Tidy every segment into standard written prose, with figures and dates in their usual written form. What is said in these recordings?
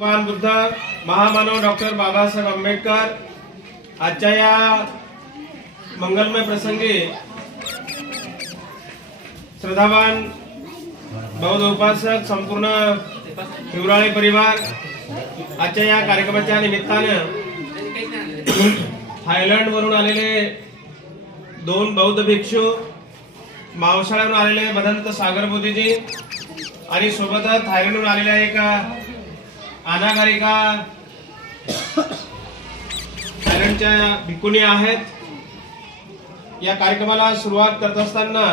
भगवान बुद्ध महामानव डॉक्टर बाबासाहेब आंबेडकर आजच्या या मंगलमय प्रसंगी श्रद्धावान बौद्ध उपासक संपूर्ण हिवराळे परिवार आजच्या या कार्यक्रमाच्या निमित्ताने थायलंड वरून आलेले 2 बौद्ध भिक्षू, मावसाळ्यावरून आलेले भदंत सागर बोधीजी आणि सोबतच थायलंडवरून आलेल्या एक अनागरिका थायलंडच्या भिक्खुनी आहेत. या कार्यक्रमाला सुरुवात करत असताना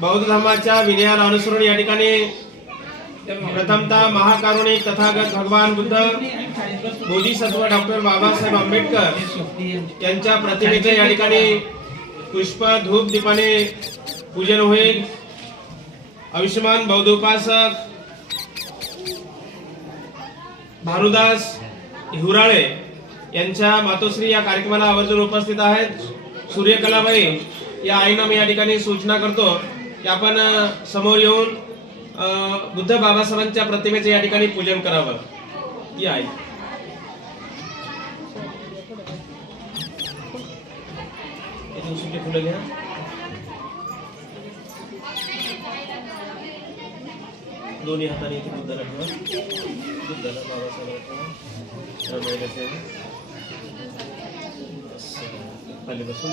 बौद्ध धर्माच्या विनयाला अनुसरून या ठिकाणी प्रथमतः महाकारुणिक तथागत भगवान बुद्ध बोधिसत्व डॉक्टर बाबासाहेब आंबेडकर यांच्या प्रतिमेचे या ठिकाणी पुष्प धूप दीपाने पूजन होईल. आयुष्यमान बौद्ध उपासक भानुदास हिवराळे यांच्या मातोश्री या कार्यक्रमाला आवर्जून उपस्थित आहेत. सूर्यकलाबाई या आईंना मी या ठिकाणी सूचना करतो की आपण समोर येऊन बुद्ध बाबासाहेबांच्या प्रतिमेचे या ठिकाणी पूजन करावं. ती आई फुलं घ्या. दोन्ही हाताने बुद्धाला ठेवा. बुद्धाला बाबासाहेबांना खाली बसून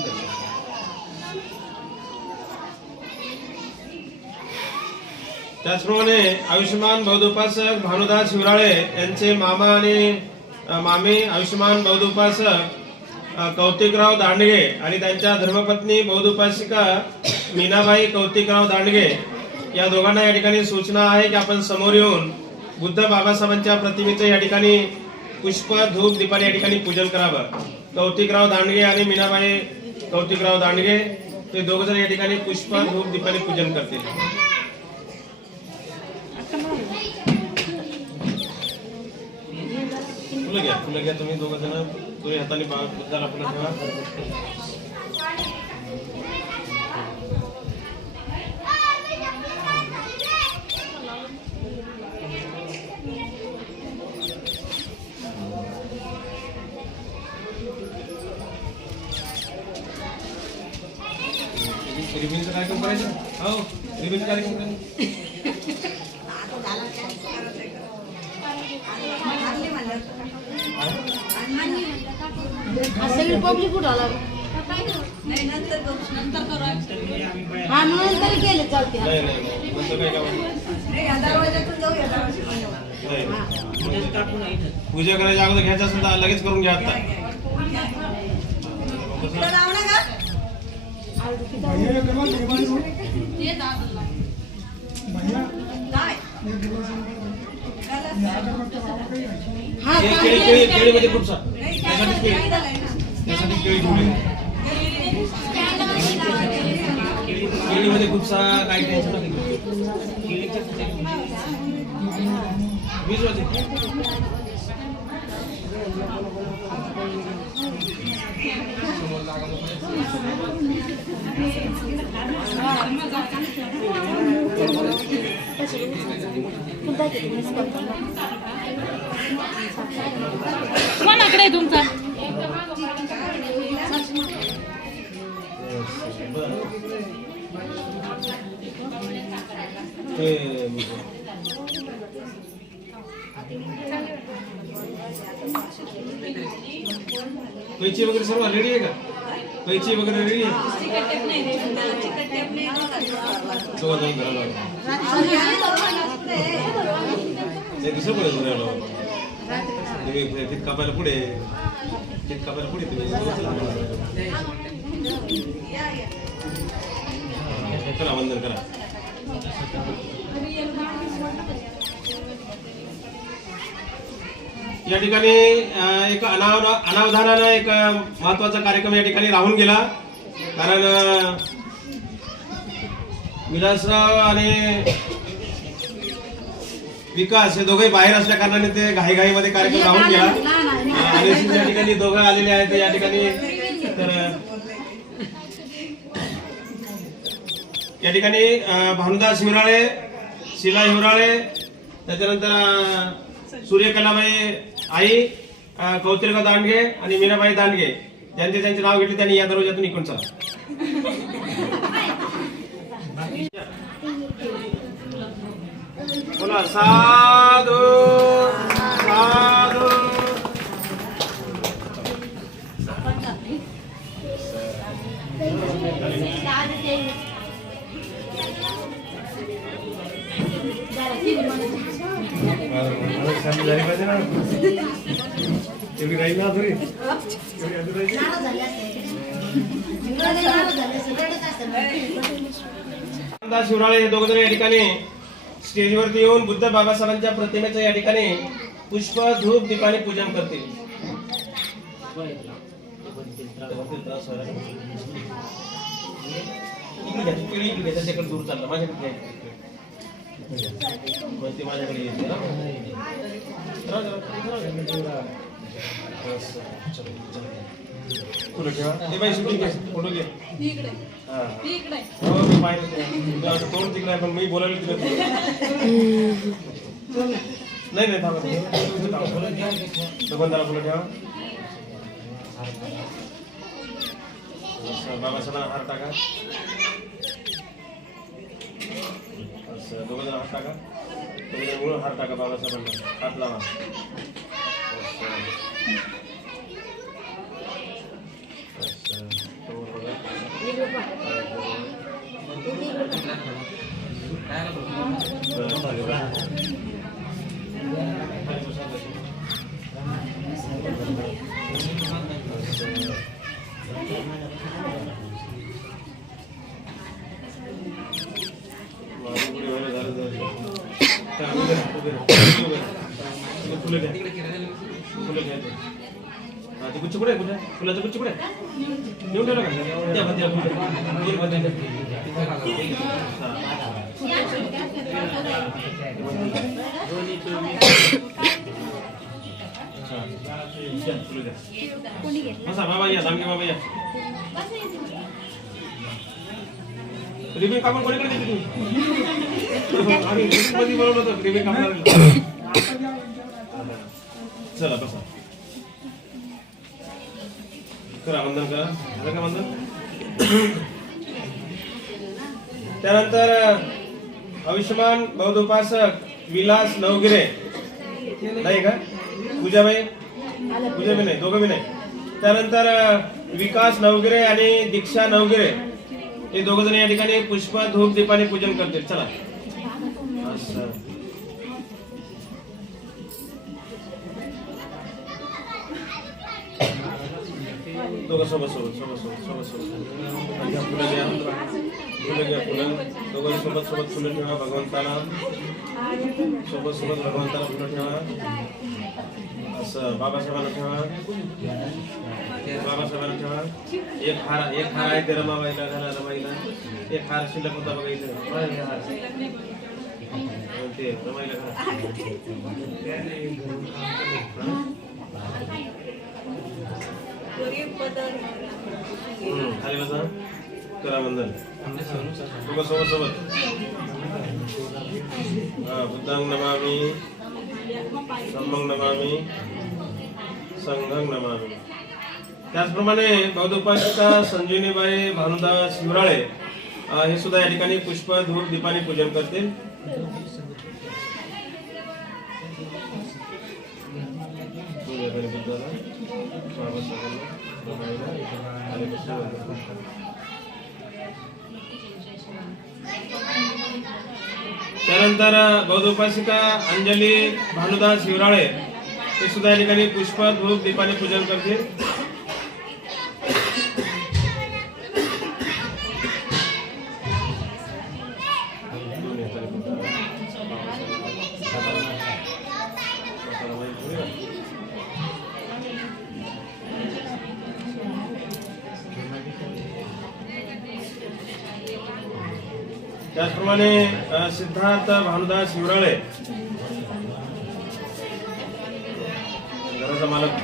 त्याचप्रमाणे आयुष्यमान बौद्ध उपासक भानुदास हिवराळे यांचे मामा आणि मामी आयुष्यमान बौद्ध उपासक कौतिकराव दांडगे आणि त्यांच्या धर्मपत्नी बौद्ध उपासिका मीनाबाई कौतिकराव दांडगे या दोघांना या ठिकाणी सूचना आहे की आपण समोर येऊन बुद्ध बाबासाहेबांच्या प्रतिमेचे या ठिकाणी पुष्प धूप दीपाने या ठिकाणी पूजन करावं. कौतिकराव दांडगे आणि मीनाबाई कौतिकराव दांडगे ते दोघ जण या ठिकाणी पुष्प धूप दीपाने पूजन करतील. फुलं घ्या तुम्ही दोघ जण. दोन्ही हाताने बुद्धाला फुलं ठेवा. रिबीनचा कार्यक्रम करायचा. हो, रिबीनचा कार्यक्रम करायचा. सगळी पब्लिक उठाला हा नंतर गेले चालते. पूजा करायच्या अगोदर घ्यायचं असेल तर लगेच करून घ्या. आता केळीमध्ये खूप केळीमध्ये खूप काही टेन्शन नाही. कोणाकडे तुमचा कैची वगैरे सर्व रेडी आहे का? कैची वगैरे रेडी आहे. कापायला पुढे करा वंदन करा. या ठिकाणी एक अनावधानानं एक महत्वाचा कार्यक्रम या ठिकाणी राहून गेला. कारण विलासराव आणि विकास हे दोघे बाहेर असल्या कारणाने ते घाईघाईमध्ये कार्यक्रम राहून गेला. आणि या ठिकाणी दोघं आलेले आहेत या ठिकाणी. तर या ठिकाणी भानुदास हिवराळे, शिला हिवराळे, त्याच्यानंतर सूर्यकलाबाई आई कौतिकराव दांडगे आणि मीनाबाई दांडगे ज्यांचे त्यांचे नाव घेतले त्यांनी या दरवाजातून इकडून चला. बोला साधू साधू. एवढी राहील ना थोडी. रामदास शिवराळे हे दोघ जण या ठिकाणी स्टेजवरती येऊन बुद्ध बाबासाहेबांच्या प्रतिमेच्या या ठिकाणी पुष्प धूप दीपाने पूजन करतील. इकडे त्याच्याकडे दूर चालला माझ्याकडे ते माझ्याकडे येते ना. फोटो ठेवा. हे बाई शूटिंग घे, फोटो घे. हा. हो, मी पाहिलं. तोंड तिकडे आहे, पण मी बोलायला तिकडे नाही नाही थांबा. दुकानदारा फोटो ठेवा. बाबासाहेबांना हार टाका. दोघं जण हात टाका. दोघं जण मिळून हात टाका. बाबासाहेबांना हात लावा. गुच्छ कुठे कुठे फुलाचं गुच्छ कुठे नेऊन ठेवलं का? बसा बाबा या दामगे बाबा या. रिबीन कापून कोणीकडे देते तुम्ही? आम्ही मध्ये बोलवलं होतं रिबीन कापणार. चला बसा. करा वंदन करा. झालं का वंदन? त्यानंतर आयुष्यमान बौद्धोपासक विलास नवगिरे नाही का? पूजाबाई पूजाबाई नाही, दोघं बी नाही. त्यानंतर विकास नवगिरे आणि दीक्षा नवगिरे हे दोघ जण या ठिकाणी पुष्प धूप दीपाने पूजन करतील. चला दोघं सोबत सोबत सोबत सोबत सोबत सोबत फुलं घ्या. फुलं घ्या. फुलं दोघं सोबत सोबत फुलं ठेवा. भगवंताला सोबत सोबत भगवंताला फुलं ठेवा. असं बाबासाहेबांना ठेवा. बाबासाहेबांना ठेवा. एक हार आहे ते रमाबाईला रमाईला. एक हार शिल्लक होता बघा इथे. हार ते रमाईला खाली बसा. करा वंदन दोघं सोबत सोबत. बुद्धांग नमामि धम्मं नमामि संघं नमामि. त्याचप्रमाणे बौद्ध उपासिका संजीवनीबाई भानुदास शिवराळे हे सुद्धा या ठिकाणी पुष्प धूप दीपाने पूजन करतील. त्यानंतर बौद्ध उपासिका अंजली भानुदास शिवराळे हे सुद्धा या ठिकाणी पुष्प धूप दीपाने पूजन करतील. त्याचप्रमाणे सिद्धार्थ भानुदास शिवराळे घराचा मालक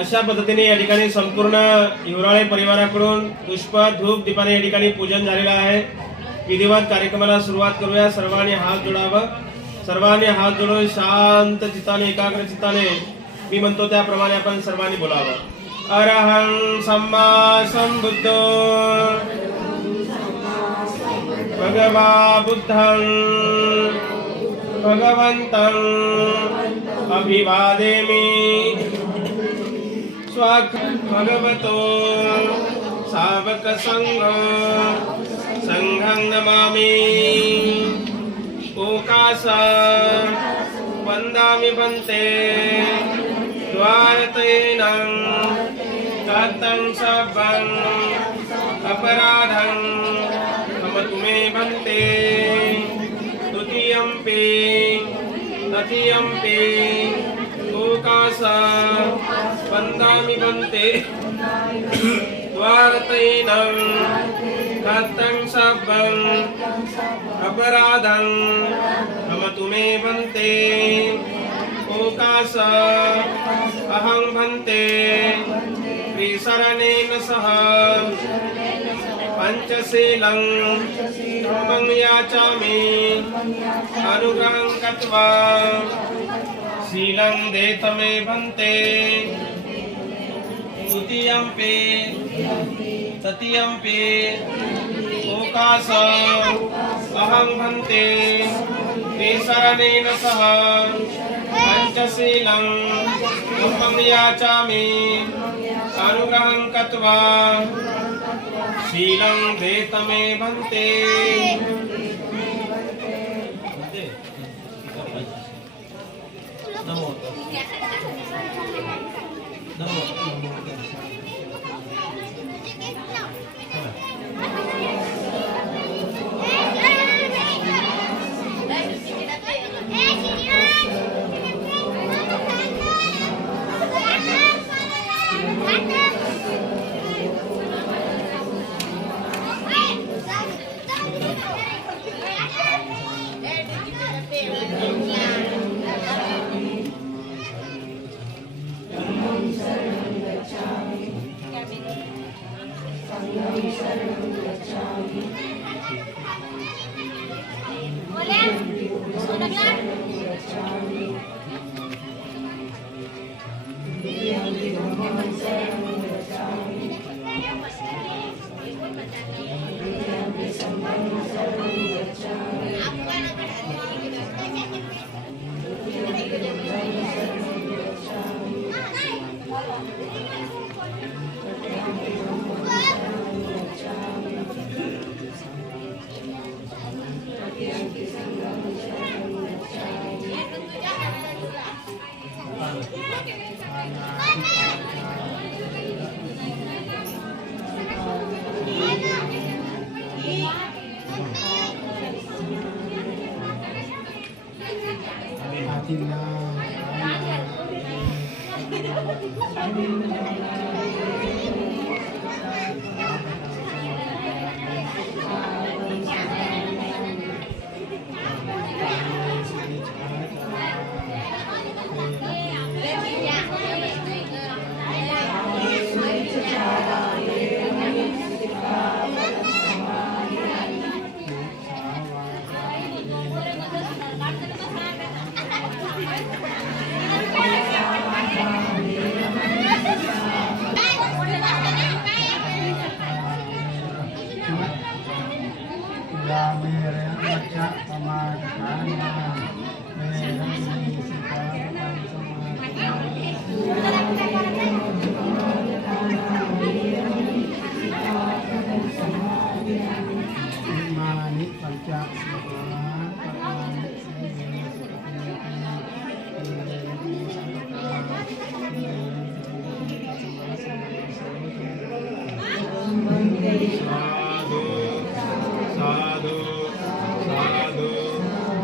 अशा पद्धतीने या ठिकाणी संपूर्ण हिवराळे परिवाराकडून पुष्प धूप दीपाने या ठिकाणी पूजन झालेलं आहे. विधिवत कार्यक्रमाला सुरुवात करूया. सर्वांनी हात जोडावं. सर्वांनी हात जोडून शांत चित्ताने एकाग्र चित्ताने मी म्हणतो त्याप्रमाणे आपण सर्वांनी बोलावं. अरहं सम्मा संबुद्धो भगवा बुद्धं भगवन्तं अभिवादेमि स्वाख भगवतो सावक संघं नमामि ओकास वन्दामि भन्ते द्वारतेनं कतं सबं अपराधं क्षमतु मे भन्ते तृतीयम्पि ओकास वन्दामि भन्ते द्वारतेनं कतं सबं अपराधं क्षमतु मे भन्ते ओकास अहं भन्ते त्रिशरणेन सह पंचशीलं धम्मं याचामि अनुग्रहं कृत्वा शीलं देत मे भन्ते तृतीयम्पि ओकास अहं भन्ते त्रिशरणेन सह पंचशीलं धम्मं याचामि अनुग्रहं कृत्वा शीलं देत मे भन्ते.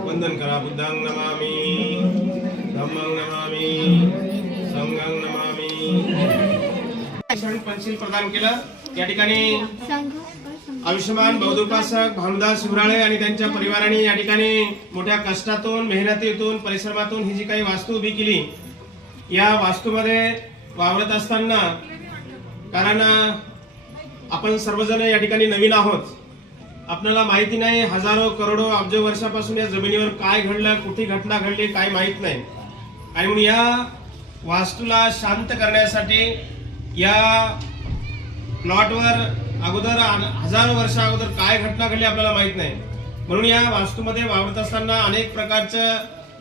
वंदन करा. बुद्धं नमामि, धम्मं नमामि, संघं नमामि. पंचशील प्रदान केलं. या ठिकाणी आयुष्यमान बौद्धोपासक भानुदास शिवराळे आणि त्यांच्या परिवाराने या ठिकाणी मोठ्या कष्टातून, मेहनतीतून, परिश्रमातून ही जी काही वास्तू उभी केली, या वास्तूमध्ये वावरत असताना, कारण आपण सर्वजण या ठिकाणी नवीन आहोत, आपल्याला माहिती नाही हजारो करोडो अब्ज वर्षापासून या जमिनीवर काय घडलं, कुठे घटना घडली काय माहित नाही. आणि म्हणून या वास्तूला शांत करण्यासाठी या प्लॉटवर अगोदर हजारो वर्षा अगोदर काय घटना घडली आपल्याला माहित नाही. म्हणून या वास्तूमध्ये वावरत असताना अनेक प्रकारच्या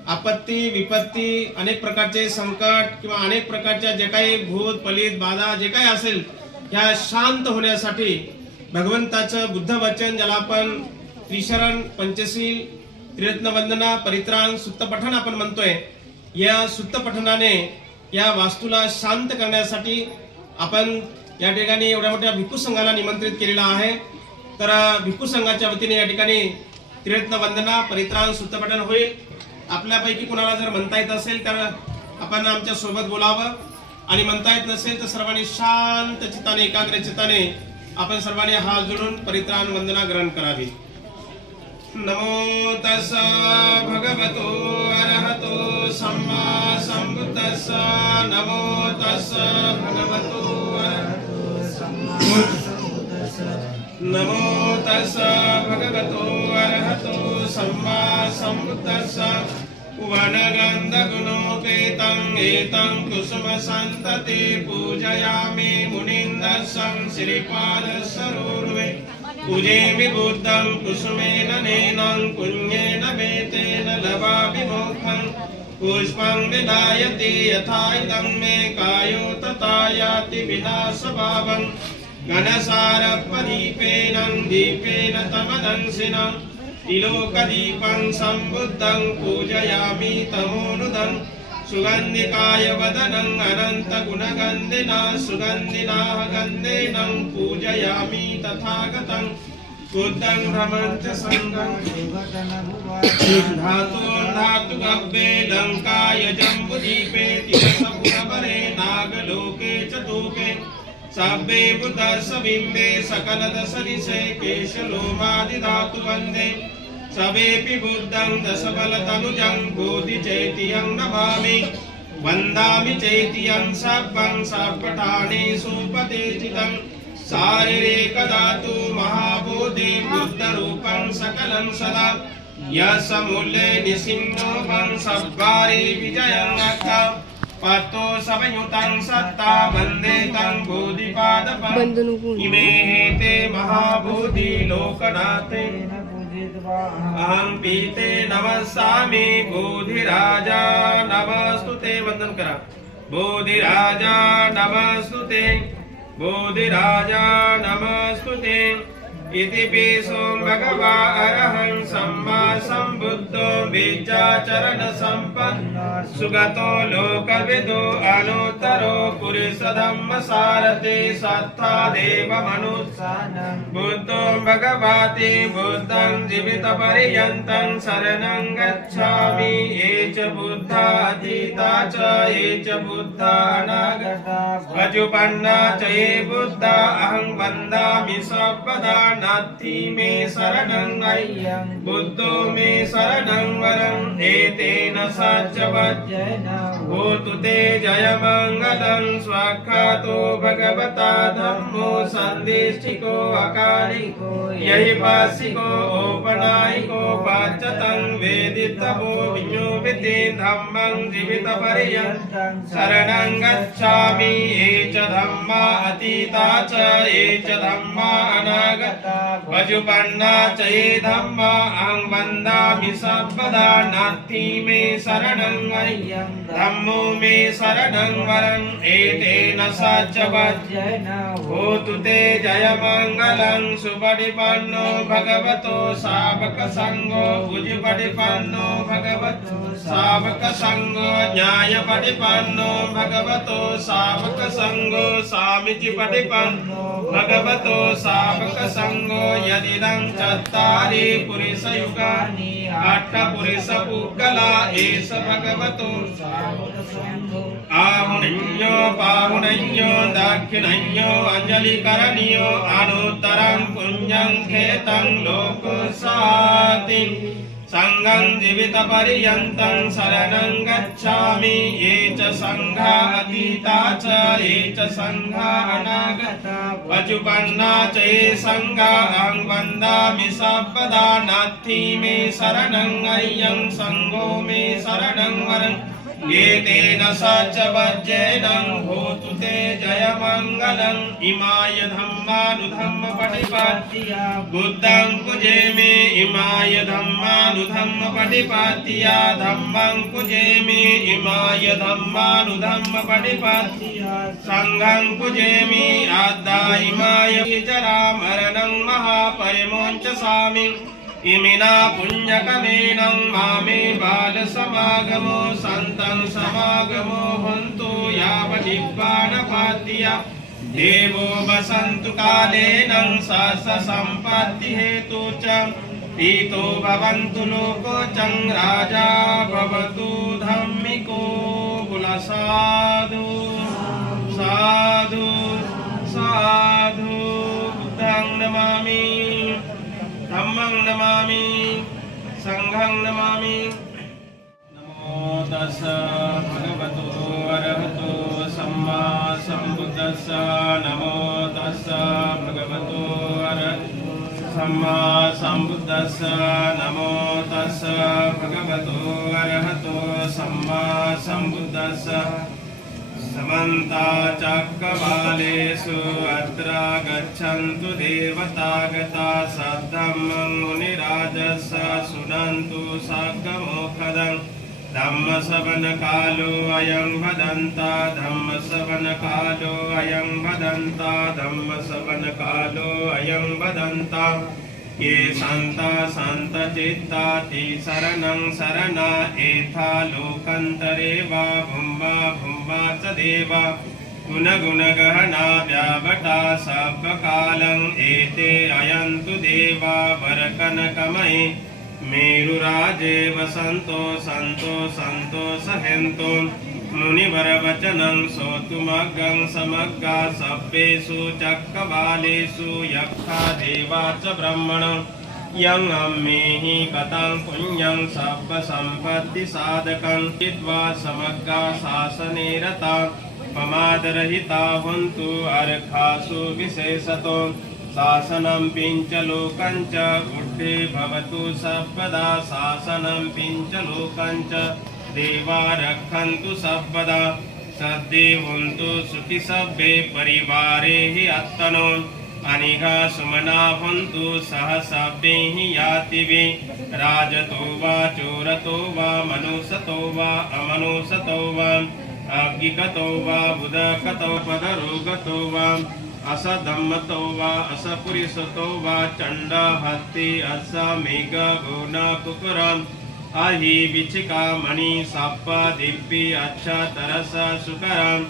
आपत्ती, विपत्ती, अनेक प्रकारचे संकट किंवा अनेक प्रकारच्या जे काही भूत, पलित, बाधा जे काही असेल, ह्या शांत होण्यासाठी भगवंताचं बुद्ध वचन, ज्याला आपण त्रिशरण, पंचशील, त्रिरत्न वंदना, परित्राण, सुत्तपठण आपण म्हणतोय, या सुत्तपठणाने या वास्तूला शांत करण्यासाठी आपण या ठिकाणी एवढ्या मोठ्या भिक्खू संघाला निमंत्रित केलेला आहे. तर भिक्खू संघाच्या वतीने या ठिकाणी त्रिरत्न वंदना, परित्राण, सुत्तपठण होईल. आपल्यापैकी कोणाला जर म्हणता येत असेल तर आपण आमच्या सोबत बोलावं, आणि म्हणता येत नसेल तर सर्वांनी शांत चित्ताने, एकाग्र चित्ताने आपण सर्वांनी हात जोडून परित्राण वंदना ग्रहण करावी. नमो तस् भगवतो अरहतो सम्मा संबुद्धस्स. नमो तस् भगवतो नमो तस् भगवतो अरहतो सम्मा संबुद्धस्स. वनगन्धगुणोपेतं एतं कुसुमसन्तते पूजयामि मुनीन्द्रं श्रीपादसरोर्वे. पूजेमि बुद्धं कुसुमेन नैनं पुण्येन वेतेन लभामि मोक्षं. पुष्पं विलायते यथा इदं मे कायो तथा याति विनाशभावं. घनसारप्रदीपेन दीपेन तमदंसिना तिलोकदीपं सम्बुद्धं पूजयामि तमोनुदं. सुगन्धिकाय वदनं अनन्तगुणगन्धिना सुगन्धिना गन्धेनं पूजयामि तथागतं. बुद्धं भ्रमं च सङ्गं धातुगव्ये लङ्काय जम्बुदीपे तिरसपुरवरे नागलोके चतुके. सभ्ये बुद्धस्स बिम्बे सकलदशदिशे केशलोमादिधातु वन्दे. सवेऽपि बुद्धं दशबलतनुजं बोधिचैत्यं नमामि. वन्दामि चैत्यं सब्बं सपठानेषु पतेचितं. शारीरिकधातु महाबोधि बुद्धरूपं सकलं सदा. यस्मूले निसिंहो सब्बारि विजयं अक्का. पातो सवयुतं सत्ता वन्दे तं बोधिपादपम्. इमे ते महाबोधि लोकनाथे अहं पीते नमस्सामि. बोधिराजा नमस्तुते. वंदन करा. बोधिराजा नमस्तुते. बोधिराजा नमस्तुते. इति पिसो भगवा अरहं सम्मा संबुद्धो विचाचरण संपन्न. सुगतो लोकविदो अनुत्तरो पुरुषधम्म सारथे. सत्ता देव मनुष्यानं बुद्धो भगवति बुद्धं जीवितपर्यन्तं शरणं गच्छामि. ये च बुद्धा अतीता च ये च बुद्धा अनागता. वजुपन्ना च ये बुद्धा अहं वन्दामि सर्वदा. नास्ति मे शरणं अय्यं बुद्धो मे शरणं वरं. एतेन सच्चवज्जेन होतु ते जयमङ्गलं. स्वाख्यातो भगवता धम्मो सन्दिष्टिको अकालिको. यहि भाषिको औपनायिको वाच्यतं वेदितमो विज्ञोभिते. धम्मं जीवितपर्यन्तं शरणं गच्छामि. ये च धम्मा अतीता च ये च धम्मा अनागता. वजुपन्ना च ये धम्मा अहं वन्दामि सर्वदा. नास्ति मे शरणं अय्यं धम्मो मे शरणं वरं. एतेन सच्चवज्जेन होतु ते जयमङ्गलं. सुपटिपन्नो भगवतो सावकसङ्गो उजुपटिपन्नो भगवतो सावकसङ्गो. न्यायपटिपन्नो भगवतो सावकसङ्गो. सामीचिपटिपन्नो भगवतो सावकसङ्गो. यदिदं चत्वारि पुरुषयुगानि अष्टपुरुषपुद्गला एष भगवतो सावकसङ्गो. आहुनिन्यो पाहुन वामयो दक्षिणयो अंजलिकरणयो अनुत्तरं पुण्यं खेतं लोकसाति संघं जीवितपर्यन्तं शरणं गच्छामि ये च संघा अतीता च ये च संघा अनागता पचुपन्ना च ये संघा अहं वन्दामि सर्वदा नास्ति मे शरणं अय्यं संघो मे शरणं वरं एतेन सच वज्रेण होतु ते जयमङ्गलम् इमाय धम्मानुधम्म पटिपात्या बुद्धं कुजे मे इमाय धम्मानुधम्म पटिपात्या धम्मं कुजे मे इमाय धम्मानुधम्म पटिपात्या संघं कुजे मे आद्दा इमाय जरा मरणं महापरिमोञ्च सामि इमिना पुण्यकमेनं मामे बालसमागमो सन्तं समागमो हन्तु यावनिब्बाणपात्या देवो वसन्तु कालेनं सहस्रसम्पत्तिहेतु च पीतो भवन्तु लोकोचं राजा भवतु धम्मिको बुलसाधु साधु साधु बुद्धं नमामि धम्मं नमामि संघं नमामि नमो तस्स भगवतो अरहतो सम्मा सम्बुद्धस्स नमो तस्स भगवतो अरहतो सम्मा सम्बुद्धस्स नमो तस्स भगवतो अरहतो सम्मा सम्बुद्धस्स समन्ता चक्रवालेषु अत्र गच्छन्तु देवता गता सद्धम्मं मुनिराजस्य शृण्वन्तु साग्गमोखदं धम्मश्रवणकालो अयं वदन्ता धम्मश्रवणकालो अयं वदन्ता धम्मश्रवणकालो अयं वदन्ता ये सन्ता सन्तचित्ता ते शरणं शरणा एथा लोकन्तरे वा भुम्बा भुम्बा च देवा गुणगुणगहना व्यावटा सर्वकालं एते अयन्तु देवा वरकनकमये मेरुराजे वसन्तो सन्तो सहेन्तो मुनिवरवचनं श्रोतुमग्गं समग्गा सभ्येषु चक्रवालेषु यक्षा देवा च ब्रह्मणं यं अम्मेहि कथं पुण्यं सर्वसम्पत्तिसाधकं चित्वा समग्गा शासने रता प्रमादरहिता हन्तु अर्खासु विशेषतो शासनं पिञ्चलोकञ्च ऊर्ध्वे भवतु सर्वदा शासनं पिञ्चलोकञ्च देवा रक्षन्तु सर्वदा सद्ये हन्तु सुखि सभ्ये परिवारे हि अत्तनो अनिघा सुमना हन्तु सह सभ्यैः यातिवे राजतो वा चोरतो वा मनुसतो वा अमनुसतो वा अज्ञिकतो वा बुधकतो पदरोगतो वा असधम्मतो वा असपुरिसतो वा चण्डहस्ति असमेघ गुण कुकुरम् अहि विचिका मणि साप दिव्य अच्छा तरस सुकरम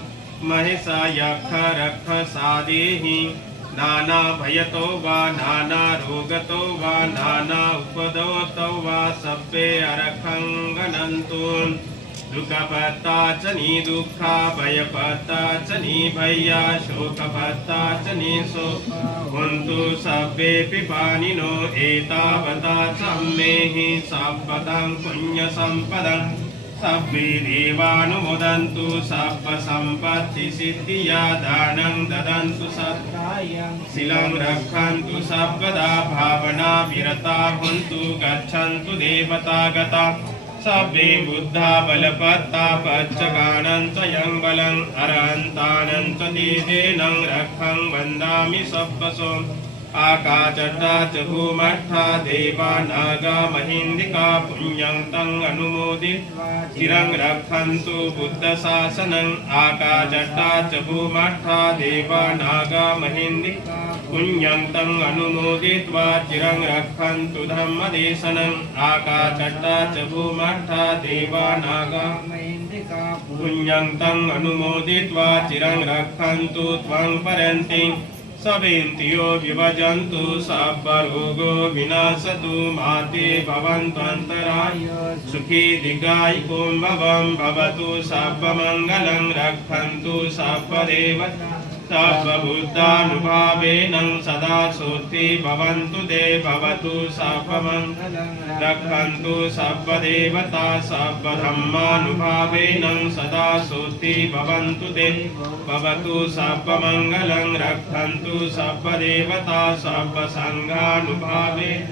महेशा यक्ष रक्ष सादेहि नाना भयतो वा नाना रोगतो वा नाना उपदोतो वा सभ्ये अरखंगनन्तु दुःखपत्ता च नि दुःखा भयपत्ता च नि भय्या शोकपत्ता च नि शोक हन्तु सभ्येऽपि पाणिनो एतावता सम्मेहि सापदं पुण्यसम्पदं सभ्ये देवानुमोदन्तु सर्वसम्पत्तिसिद्धिया दानं ददन्तु सत्कायं शीलं रक्षन्तु सर्वदा भावना विरता हन्तु गच्छन्तु देवतागता सभ्ये बुद्धा बलपत्ता पच्चगानञ्च यं बलं अरहन्तानञ्च तेजेनं रक्षं वन्दामि सप्पसो आकाशट्टा च भूमट्ठा देवा नागा महिन्दिका पुण्यं तं अनुमोदित्वा चिरं रक्षन्तु बुद्धशासनं आकाशट्टा च भूमट्ठा देवा नागा महिन्दिका पुण्यं तं अनुमोदित्वा चिरं रक्षन्तु धम्मदेशनं आकाशट्टा च भूमट्ठा देवा नागा महिन्दिका पुण्यं तं अनुमोदित्वा चिरं रक्षन्तु त्वं परन्ति सवेन्द्रियो विभजन्तु सर्वरोगो विनाशतु माते भवन्त्वन्तराय सुखी दीर्घायुको भवतु सर्वमङ्गलं रक्षन्तु सर्वदेवता सर्वभूतानुभावेन सदा सोऽस्ति भवन्तु ते भवतु सर्वमङ्गलं रक्षन्तु सर्वदेवता सर्वधर्मानुभावेन सदा सोऽस्ति भवन्तु ते भवतु सर्वमङ्गलं रक्षन्तु सर्वदेवता सर्वसङ्घानुभावेन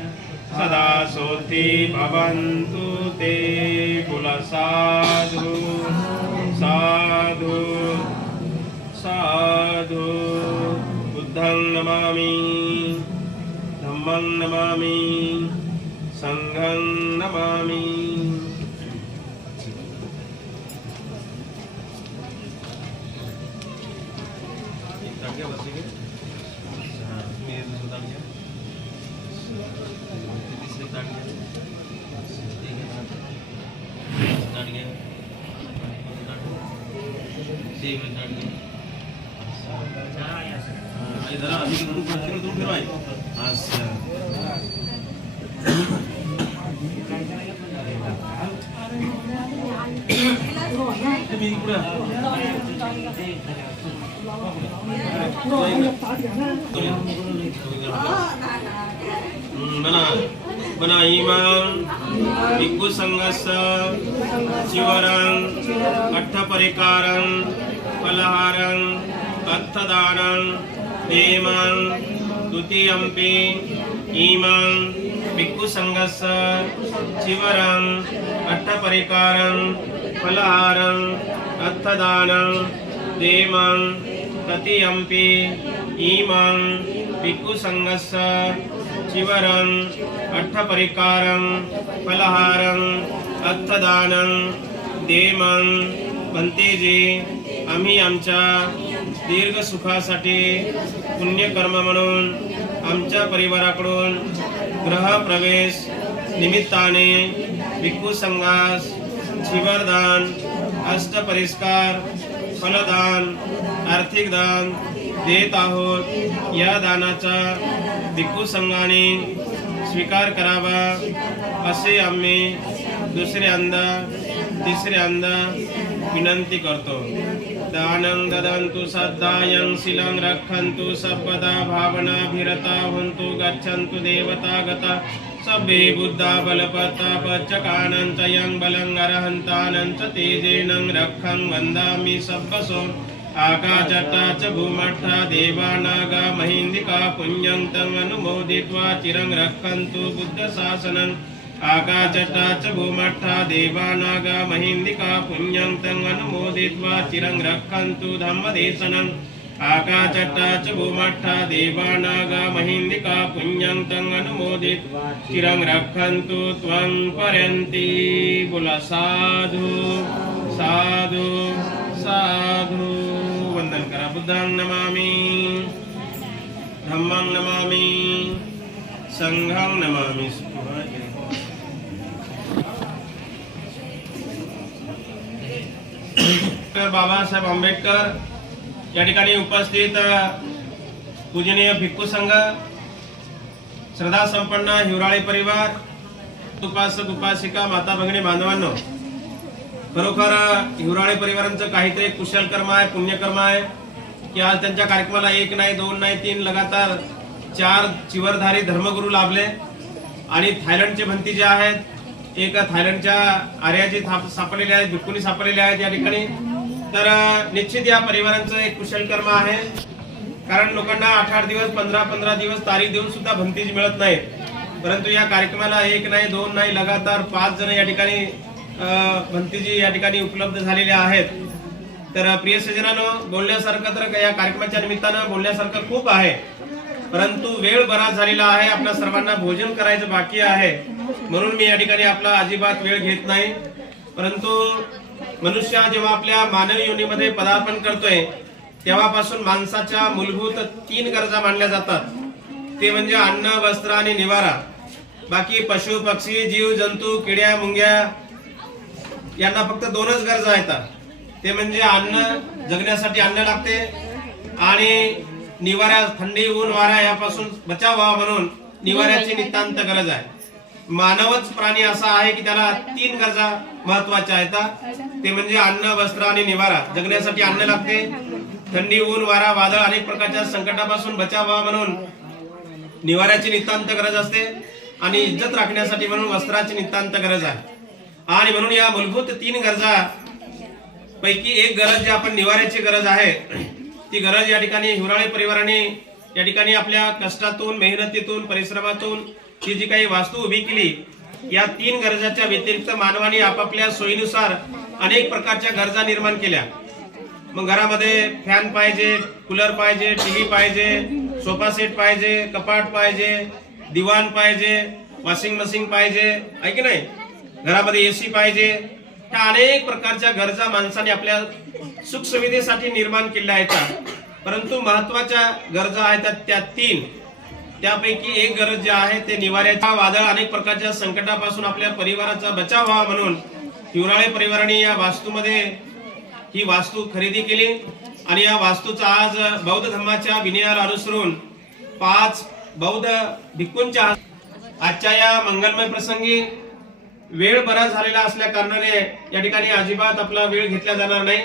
सदा सोऽस्ति भवन्तु ते। बोल साधु साधु साधु। बुद्धं नमामि धम्मं नमामि संघं नमामि। बना इमां भिक्खु संघस्य चिवरं अट्ठपरिकारं फलहारं अर्थदानं देमं द्वितीयंपि इमां भिक्खु संघस्य चिवरं अट्ठपरिकारं फलहारं अर्थदानं देमं तृतीयंपि इमां भिक्खु संघस्य चिवरं अट्ठपरिकारं फलहारं अर्थदानं देमं पंतेजी आम्ही आमच्या दीर्घ सुखासाठी पुण्यकर्म म्हणून आमच्या परिवाराकडून गृहप्रवेश निमित्ताने भिक्खू संघास चिवरदान अष्टपरिस्कार फलदान आर्थिक दान देत आहोत। या दानाचा भिक्खू संघाने स्वीकार करावा असे आम्ही दुसऱ्यांदा तिसऱ्यांदा विनंती करतो। दानं ददन्तु सद्दायं शीलं रक्षन्तु सर्वदा भावनाभिरता हन्तु गच्छन्तु देवतागता सभ्ये बुद्धा बलपता पच्चकानं च यं बलं अर्हन्तानं च तेजेनं रक्षं वन्दामि सब्बसो आकाशता च भूमट्ठा देवानागा महिन्दिका पुण्यं तं अनुमोदित्वा चिरं रक्षन्तु बुद्धशासनं आकाशता च भूमट्ठा देवानागा महिन्दिका पुण्यं तं अनुमोदित्वा चिरं रक्षन्तु धम्मदेशनं आकाशता च भूमट्ठा देवानागा महिन्दिका पुण्यं तं अनुमोदित्वा चिरं रक्षन्तु त्वं पर्यन्ति। बोल साधु साधु साधु। वंदन करा। बुद्धं नमामि धम्मं नमामि संघं नमामि। बाबासाहेब आंबेडकर या ठिकाणी उपस्थित पूजनीय भिक्खू संघ, श्रद्धा संपन्न हिवराळे परिवार, उपासक उपासिका माता भगिनी बांधवांनो, खरोखर हिवराळे परिवारांचं काहीतरी कुशल कर्म आहे, पुण्यकर्म आहे की आज त्यांच्या कार्यक्रमाला 1 नाही 2 नाही 3 लगातार 4 चिवरधारी धर्मगुरू लाभले आणि थायलंडचे भंती जे आहेत, एक थायलंडच्या आर्याची सापडलेले आहेत, भिक्खुनी सापडलेले आहेत या ठिकाणी। तर निश्चित या परिवारांचं एक कुशल कर्म आहे, कारण लोकांना 8-8 दिवस 15-15 दिवस तारीख देऊन सुद्धा भंतीजी मिळत नाहीत, परंतु या कार्यक्रमाला 1 नाही 2 नाही लगातार 5 जण या ठिकाणी भंतीजी या ठिकाणी उपलब्ध झालेले आहेत। तर प्रिय सज्जनांनो, बोलण्यासारखं तर या कार्यक्रमाच्या निमित्तानं बोलण्यासारखं खूप आहे, परंतु वेळ बराच झालेला आहे, आपल्या सर्वांना भोजन करायचं बाकी आहे, म्हणून मी या ठिकाणी आपला अजिबात वेळ घेत नाही। परंतु मनुष्य जेव्हा आपल्या मानवी योनीमध्ये पदार्पण करतोय तेव्हापासून माणसाच्या मूलभूत 3 गरजा मानल्या जातात, ते म्हणजे अन्न, वस्त्र आणि निवारा। बाकी पशु पक्षी जीव जंतू किड्या मुंग्या यांना फक्त 2च गरजा आहेत, ते म्हणजे अन्न, जगण्यासाठी अन्न लागते, आणि निवारा, थंडी ऊन वारा यापासून बचाव व्हावा म्हणून निवाऱ्याची नितांत गरज आहे. मानवच प्राणी असा आहे की त्याला 3 गरजा महत्वाच्या आहेत. ते म्हणजे अन्न, वस्त्र आणि निवारा. जगण्यासाठी अन्न लागते. थंडी ऊन वारा वादळ अनेक प्रकारच्या संकटापासून बचाव व्हावा म्हणून निवाऱ्याची नितांत गरज असते. आणि इज्जत राखण्यासाठी म्हणून वस्त्राची नितांत गरज आहे. आणि म्हणून या मूलभूत 3 गरजा पैकी एक गरज जी आपण निवाऱ्याची गरज आहे, ती गरज या ठिकाणी हिवराळे परिवाराने या ठिकाणी आपल्या कष्टातून, मेहनतीतून, परिश्रमातून ही जी काही वास्तू उभी केली, या 3 गरजाच्या व्यतिरिक्त मानवाने आपापल्या सोयीनुसार अनेक प्रकारच्या गरजा निर्माण केल्या. मग घरामध्ये फॅन पाहिजे, कूलर पाहिजे, टीव्ही पाहिजे, सोफा सेट पाहिजे, कपाट पाहिजे, दिवाण पाहिजे, वॉशिंग मशीन पाहिजे, आहे की नाही, घरामध्ये एसी पाहिजे. त्या अनेक प्रकारच्या गरजा माणसाने आपल्या सुखसुविधेसाठी निर्माण केल्या आहेत. परंतु महत्वाच्या गरजा आहेत त्या 3. त्यापैकी एक गरज जी आहे ते निवाऱ्याचा. वादळ अनेक प्रकारच्या संकटापासून आपल्या परिवाराचा बचाव व्हावा म्हणून हिवराळे परिवाराने या वास्तूमध्ये ही वास्तू खरेदी केली. आणि या वास्तूचा आज बौद्ध धर्माच्या विनयाला अनुसरून 5 बौद्ध भिक्खूंच्या आजच्या या मंगलमय प्रसंगी वेळ बरा झालेला असल्या कारणाने या ठिकाणी अजिबात आपला वेळ घेतला जाणार नाही.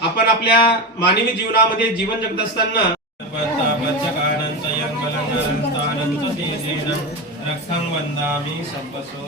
आपण आपल्या मानवी जीवनामध्ये जीवन जगत असताना रक्षं वंदामि सर्वसो